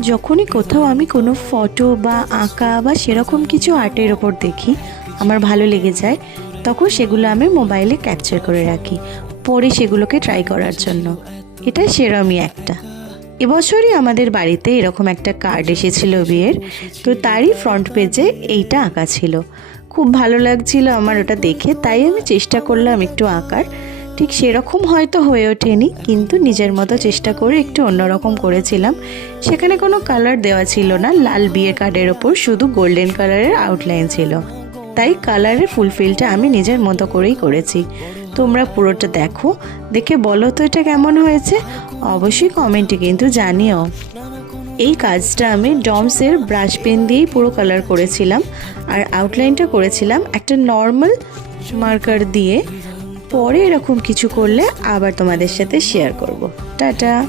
যখনই কোথাও আমি কোনো ফটো বা আঁকা বা সেরকম কিছু আর্টের ওপর দেখি আমার ভালো লেগে যায়, তখন সেগুলো আমি মোবাইলে ক্যাপচার করে রাখি পরে সেগুলোকে ট্রাই করার জন্য। এটা সেরমই একটা। এবছরই আমাদের বাড়িতে এরকম একটা কার্ড এসেছিল বিয়ের, তো তারই ফ্রন্ট পেজে এইটা আঁকা ছিল। খুব ভালো লাগছিল আমার ওটা দেখে, তাই আমি চেষ্টা করলাম একটু আঁকার। ঠিক সেরকম হয়তো হয়ে ওঠেনি, কিন্তু নিজের মতো চেষ্টা করে একটু অন্যরকম করেছিলাম। সেখানে কোনো কালার দেওয়া ছিল না, লাল বিয়ের কার্ডের ওপর শুধু গোল্ডেন কালারের আউটলাইন ছিল, তাই কালারের ফুলফিলটা আমি নিজের মতো করেই করেছি। তোমরা পুরোটা দেখো, দেখে বলো তো এটা কেমন হয়েছে, অবশ্যই কমেন্টে কিন্তু জানিও। এই কাজটা আমি ডমসের ব্রাশ পেন দিয়েই পুরো কালার করেছিলাম, আর আউটলাইনটা করেছিলাম একটা নর্মাল মার্কার দিয়ে। পরে এরকম কিছু করলে আবার তোমাদের সাথে শেয়ার করব। টাটা।